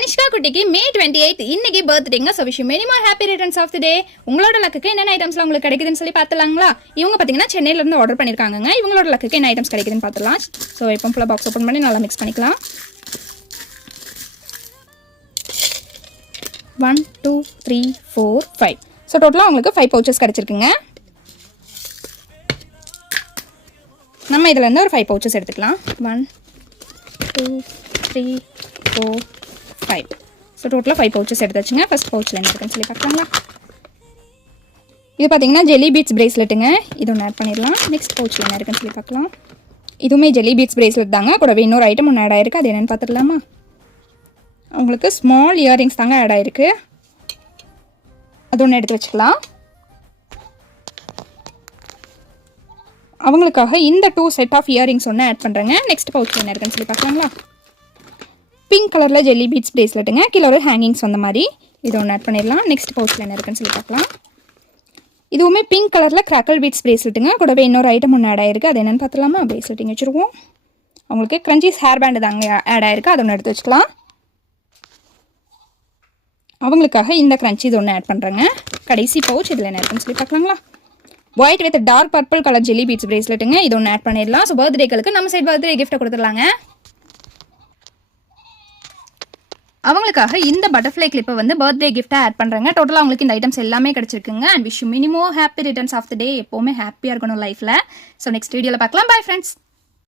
கனிஷ்கா குட்டிக்கு May 28 இன்னைக்கு பர்த்டேங்க. So wish many more happy returns of the day. உங்களோட லக்குக்கு என்னென்ன ஐட்டம்ஸ்லாம் உங்களுக்கு கிடைக்குதுன்னு சொல்லி பார்த்துலாங்களா? இவங்க பார்த்தீங்கன்னா சென்னையிலேருந்து ஆர்டர் பண்ணியிருக்காங்க. இவங்களோட லக்குக்கு என்ன ஐட்டம்ஸ் கிடைக்குதுன்னு பார்த்துலாம். ஸோ இப்போ ஃபுல்லாக பாக்ஸ் ஓப்பன் பண்ணி நல்லா மிக்ஸ் பண்ணிக்கலாம். 1 2 3 4 5. ஸோ டோட்டலாக உங்களுக்கு 5 பவுச்சஸ் கிடச்சிருக்குங்க. நம்ம இதிலேருந்து ஒரு 5 பவுச்சஸ் எடுத்துக்கலாம். 1 2 3 4 5. ஸோ டோட்டலாக 5 பவுச்சஸ் எடுத்தாச்சுங்க. ஃபர்ஸ்ட் பவுச்சில் என்ன இருக்குன்னு சொல்லி பார்க்கலாங்களா? இது பார்த்தீங்கன்னா ஜெல்லி பீட்ஸ் பிரேஸ்லெட்டுங்க. இது ஒன்று ஆட் பண்ணிடலாம். நெக்ஸ்ட் பவுச்சில் என்ன இருக்குன்னு சொல்லி பார்க்கலாம். இதுவுமே ஜெல்லி பீட்ஸ் பிரேஸ்லெட் தாங்க. கூடவே இன்னொரு ஐட்டம் ஒன்று ஆட் ஆயிருக்கு. அது என்னென்னு பார்த்துடலாமா? உங்களுக்கு ஸ்மால் இயரிங்ஸ் தாங்க ஆட் ஆயிருக்கு. அது ஒன்று எடுத்து வச்சுக்கலாம். அவங்களுக்காக இந்த 2 செட் ஆஃப் இயரிங்ஸ் ஒன்று ஆட் பண்ணுறேங்க. நெக்ஸ்ட் பவுச்சில் என்ன இருக்குன்னு சொல்லி பார்க்கலாங்களா? பிங்க் கலரில் ஜெல்லி பீட்ஸ் பிரேஸ்லெட்டுங்க. கீழே ஒரு ஹேங்கிங்ஸ் வந்த மாதிரி இது ஒன்று ஆட் பண்ணிடலாம். நெக்ஸ்ட் பவுச்சில் என்ன இருக்குன்னு சொல்லி பார்க்கலாம். இதுவுமே பிங்க் கலரில் கிராக்கல் பீட்ஸ் பிரேஸ்லெட்டுங்க. கூடவே இன்னொரு ஐட்டம் ஒன்று ஆட் ஆயிருக்கு. அது என்னென்னு பார்த்துலாமா? பிரேஸ்லெட்டிங் வச்சுருவோம். உங்களுக்கு கிரன்ச்சீஸ் ஹேர் பேண்டு தாங்க ஆட் ஆயிருக்கு. அது ஒன்று எடுத்து வச்சுக்கலாம். அவங்களுக்காக இந்த கிரன்ச்சீஸ் ஒன்று ஆட் பண்ணுறேங்க. கடைசி பவுச் இதில் என்ன இருக்குன்னு சொல்லி பார்க்கலாங்களா? White with dark purple colour jelly beads பிரேஸ்லெட்டுங்க. இது ஒன்று ஆட் பண்ணிடலாம். ஸோ பர்த்டேக்களுக்கு நம்ம சைட் பர்த்டே கிஃப்ட்டை கொடுத்துடலாங்க. அவங்களுக்காக இந்த பட்டர்ஃப்ளை கிளிப்பை வந்து பர்த்டே கிஃப்ட்டாக ஆட் பண்ணுறாங்க. டோட்டலாக அவங்களுக்கு இந்த ஐட்டம்ஸ் எல்லாமே கிடச்சிருக்குங்க. And wish many more happy returns of the day. எப்போவுமே ஹாப்பியாக இருக்கணும் லைஃப்பில். ஸோ நெக்ஸ்ட் வீடியோவில் பார்க்கலாம். Bye friends.